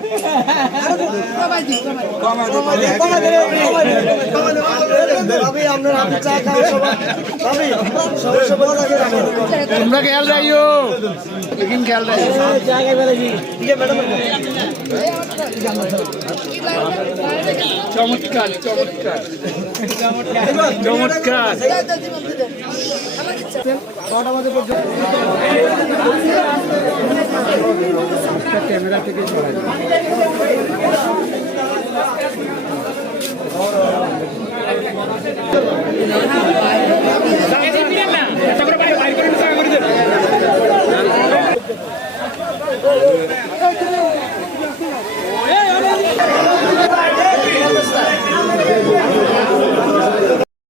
দেন তোমরা খেয়াল যাইও এখানে খেয়াল যাই চমৎকার চমৎকার চমৎকার চমৎকার কটা বাজে পর্যন্ত ক্যামেরা থেকে চলে Oh,